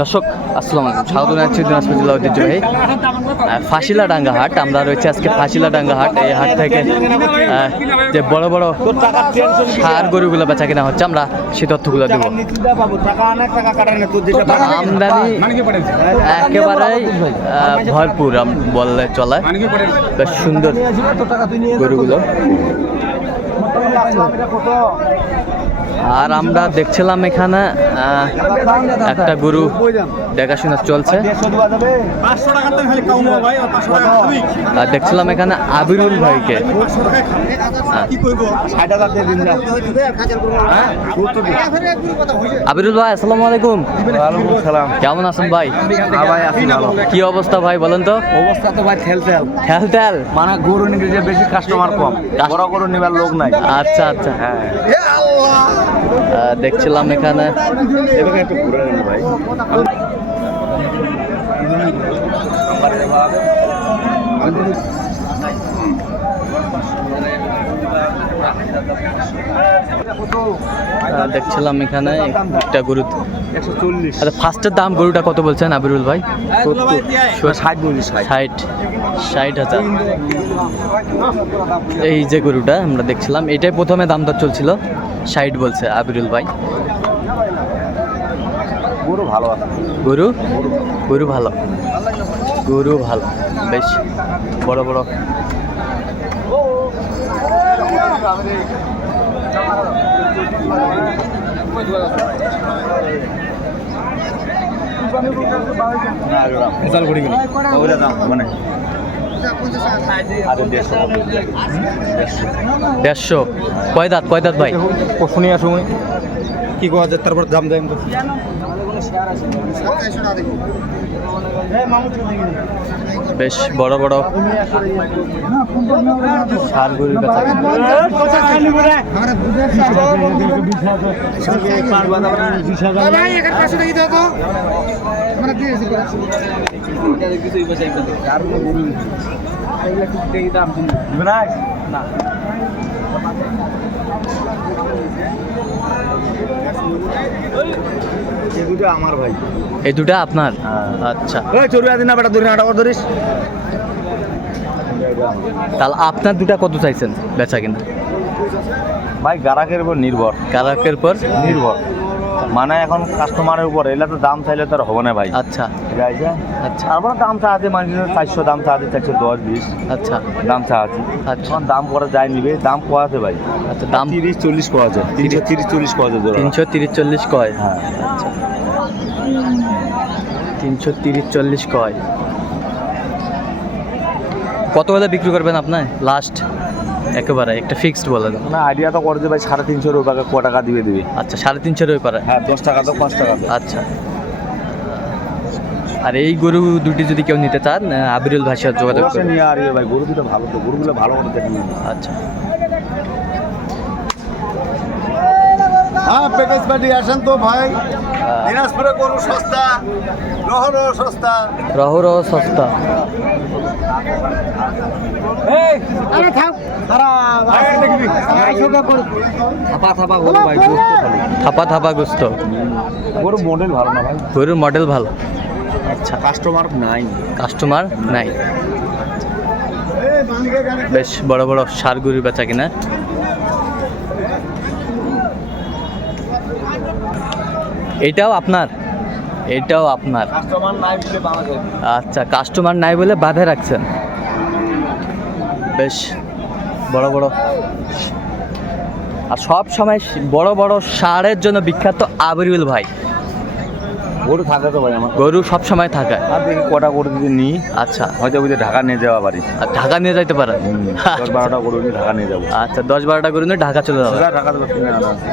দর্শক আসসালামু আলাইকুম, স্বাগত জানাচ্ছি দিনাজপুর জেলা ঐতিহ্যবাহী ফাঁসিলাডাঙ্গা হাট। আমরা রয়েছে আজকে ফাঁসিলাডাঙ্গা হাট। এই হাট থেকে যে বড় বড় ষাঁড় গরুগুলো বেচা কিনা হচ্ছে, আমরা সেই তথ্যগুলো দেবো। আমদানি একেবারেই ভরপুর বললে চলে, বেশ সুন্দর গরুগুলো। আর আমরা দেখছিলাম এখানে একটা গরু দেখাশোনা চলছে। আর দেখছিলাম এখানে আবিরুল ভাইকে। আবিরুল ভাই আসসালামু আলাইকুম। কেমন আছেন ভাই? কি অবস্থা ভাই বলেন তো? অবস্থা তো ভাই ঠেলতেল ঠেলতেল, মানে গরু নিতে বেশি কাস্টমার কম, বড় গরু নেবার লোক নাই। আচ্ছা আচ্ছা, হ্যাঁ দেখছিলাম এখানে একটু ঘুরে নেন ভাই। দেখছিলাম এখানে একটা গরু 140। আচ্ছা, ফার্স্টের দাম গরুটা কত বলছেন আবিরুল ভাই? 60,000। এই যে গরুটা আমরা দেখছিলাম, এটাই প্রথমে দাম দর চলছিল, 60 বলছে আবিরুল ভাই। গরু ভালো আছে, গরু ভালো, গরু ভালো, বেশ বড় বড়। মানে 150। কয় দাঁত ভাই? শুনি আসুন কি কোয়া যায়, তারপর দাম দেয় বেশ বড় বড় ষাঁড় গরুর কাছে। আমার ভাই, এই দুটা আপনার? আচ্ছা, তাহলে আপনার দুটা কত চাইছেন বেচা কিনা? ভাই গ্রাহকের উপর নির্ভর, গ্রাহকের উপর নির্ভর মানে এখন কাস্টমারের উপর, এলা তো দাম চাইলে তো আর হবে না ভাই। আচ্ছা আচ্ছা, তারপর দাম চা আছে মানে 400, দাম চা আছে 410-20। আচ্ছা, দাম চা আছে। আচ্ছা, দাম করা যায় নিবে, দাম কোয়া আছে ভাই। আচ্ছা, দাম 30-40 কোয়া আছে, 330-40 কোয়া আছে। 330-40 কয়? হ্যাঁ, আচ্ছা, 330-40 কয়। কত হলে বিক্রি করবেন আপনার লাস্ট? একেবারে একটা ফিক্সড বলে দেন না, আইডিয়া তো করে যে ভাই 350 রুপয়ে ক টাকা দিবে। আচ্ছা, 350 রুপয়ে পারে। হ্যাঁ, 10 টাকা তো 5 টাকা। আচ্ছা, আর এই গরু দুটি যদি কেউ নিতে চান আবিরুল ভাইয়ের সাথে যোগাযোগ করুন। নিয়ে আর ভাই গরু দুটো ভালো, তো গরুগুলো ভালো করে দেখেন। আচ্ছা, হ্যাঁ প্যাকেজ পার্টি আসেন তো ভাই। দিনাজপুরে গরু সস্তা, রহরও সস্তা। থাপা গোস্ত। গরু মডেল ভালো না ভাই, গরুর মডেল ভালো। আচ্ছা, কাস্টমার নাই। বেশ বড় বড় ষাঁড় গরুর বেচা কিনা। এটাও আপনার? আচ্ছা, কাস্টমার নাই বলে বাঁধে রাখছেন। বেশ বড় বড়, আর সব সময় বড় বড় ষাঁড়ের জন্য বিখ্যাত আবিরুল ভাই। গরু থাকে তো ভাই আমার, গরু সব সময় থাকে। আর দেখি কটা গরু যদি নিই, আচ্ছা, হয়তো বুঝে ঢাকা নিয়ে যাওয়া পারি। আর ঢাকা নিয়ে যাইতে পারেন? 10-12টা গরু নিয়ে ঢাকা নিয়ে যাবো। আচ্ছা, 10-12টা গরু নিয়ে ঢাকা চলে যাবে। ঢাকা তো কিনে আনা আছে।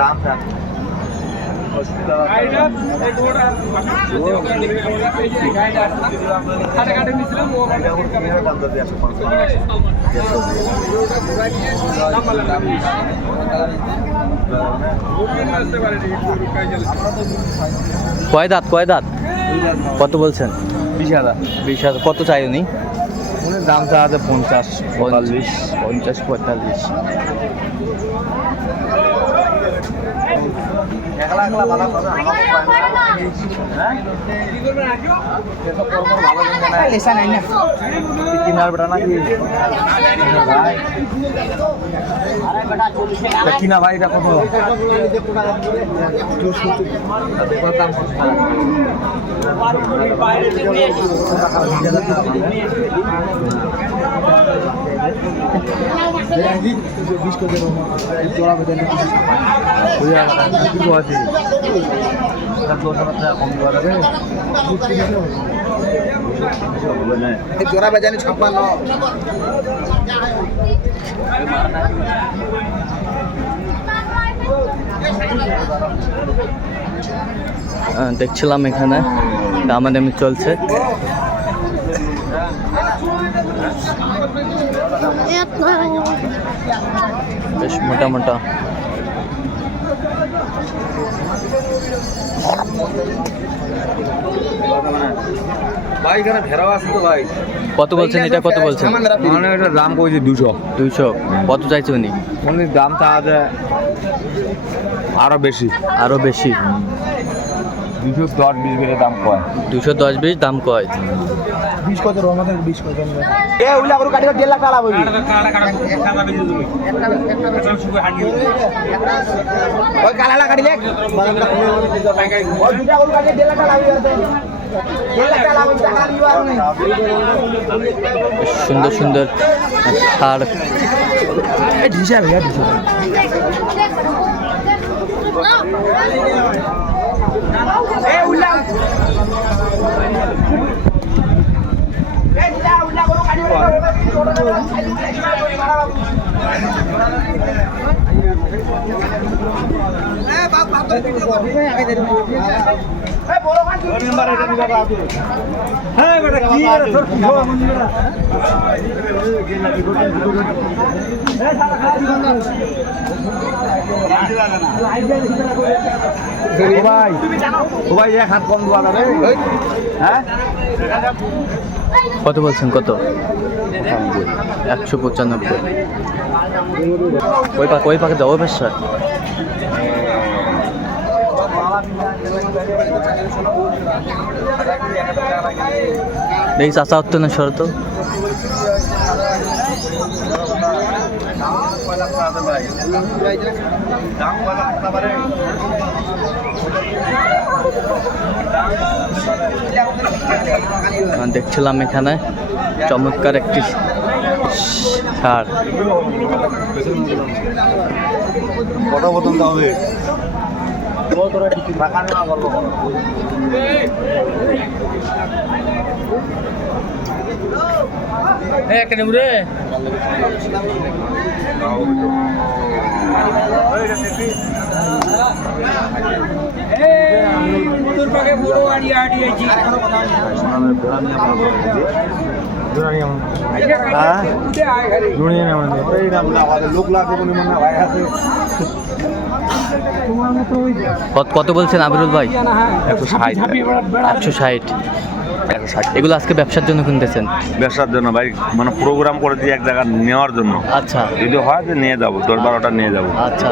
দাম কয় দাঁত? কত বলছেন? 20,000। 20,000। কত চাই উনি? উনি দাম চা আছে 50-45। 50-45। একলা একলা বাধা পাবে কিনার বেটা নাকি কিনা ভাই এটা কত জোড়া বেজানি 56। দেখছিলাম এখানে দামাদামি চলছে। বেশ মোটা মোটা ভাই এখানে ভেড়াও আছে তো ভাই। কত বলছেন এটা, কত বলছেন? মানে এটা দাম কইছে 200। 200 কত চাইছে উনি? উনি দাম চা আছে আরো বেশি। আরো বেশি 210-20 করে দাম কয়। 210-20 দাম কয়। 20 কত রহমতের 20 কত এ ওইলা করে কাটি 1.5 লাখ টাকা লাভ ওই কালালা কাটিলে ওই দুটা করে কাটি 1.5 লাখ টাকা লাভ হইছে। 1.5 লাখ টাকা লাভ হইছে, টাকা দিও আর নাই। সুন্দর সুন্দর সার। এই ঢিসা ভাইয়া ঢিসা এ উল্লা ভাই এক হাত কম দেওয়া যাবে? হ্যাঁ কত বলছেন? কত? 195। ওই পাকে দাও ব্যবসা। দেখি চাষা হতো না শরত। দেখছিলাম এখানে চমৎকার একটি সার। কত বোতল দাও হবে? একটা নেব রে। তোর পাকে বড় আড়ি আড়ি আইছি কত বলছেন আবিরুল ভাই? 160। 160। এগুলো আজকে ব্যবসার জন্য কিনতেছেন? ব্যবসার জন্য ভাই, মানে প্রোগ্রাম করে দিয়ে এক জায়গা নেওয়ার জন্য। আচ্ছা, যদি হয় যে নিয়ে যাবো, 10-12টা নিয়ে যাবো। আচ্ছা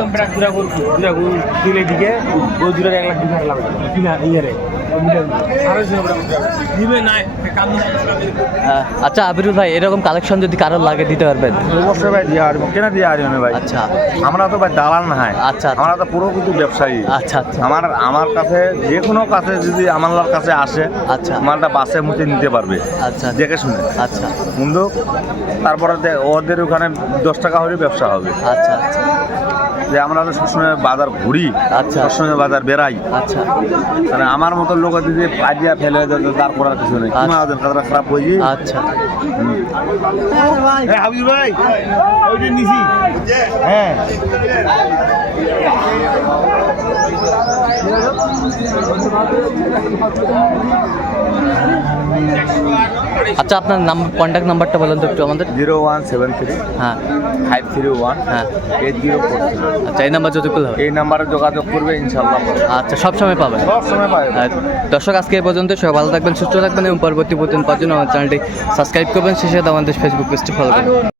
আচ্ছা আবিরুল ভাই, এরকম কালেকশন যদি কারোর লাগে দিতে পারবেন? অবশ্যই ভাই দিয়ে আসবো। কেন দিয়ে আসবেন ভাই? আচ্ছা, আমরা তো ভাই দালাল না হয়। আচ্ছা আমরা তো পুরো কিন্তু ব্যবসায়ী। আচ্ছা আচ্ছা আমার কাছে যে কোনো কাছে যদি আমার কাছে আসে, আচ্ছা মালটা বাসে মুখে নিতে পারবে আচ্ছা দেখে শুনে। আচ্ছা কিন্তু তারপরে ওদের ওখানে 10 টাকা হলে ব্যবসা হবে। আচ্ছা আচ্ছা যে আমরা তো সবসময় বাজার ঘুরি, আচ্ছা। সবসময় বাজার বেড়াই। আচ্ছা মানে আমার মতো লোক যদি পাজিয়া ফেলে তারপর আর কিছু নেই। কাজটা খারাপ হয়ে যায়। আচ্ছা হাবিব ভাই ওইটা নিছি। হ্যাঁ আচ্ছা আপনার কন্ট্যাক্ট নাম্বারটা বলেন তো একটু আমাদের। 0173 হ্যাঁ 501 হ্যাঁ 8043। আচ্ছা এই নাম্বার যদি করলে হবে। এই নাম্বারে যোগাযোগ করবে, ইনশাল্লাহ আচ্ছা সব সময় পাবেন। সব সময় পাবে। দর্শক আজকে এই পর্যন্ত, সবাই ভালো থাকবেন, সুস্থ থাকবেন এবং পরবর্তী প্রতিদিন পাওয়ার জন্য আমার চ্যানেলটি সাবস্ক্রাইব করবেন, শেষে আমাদের ফেসবুক পেজটি ফলো করবেন।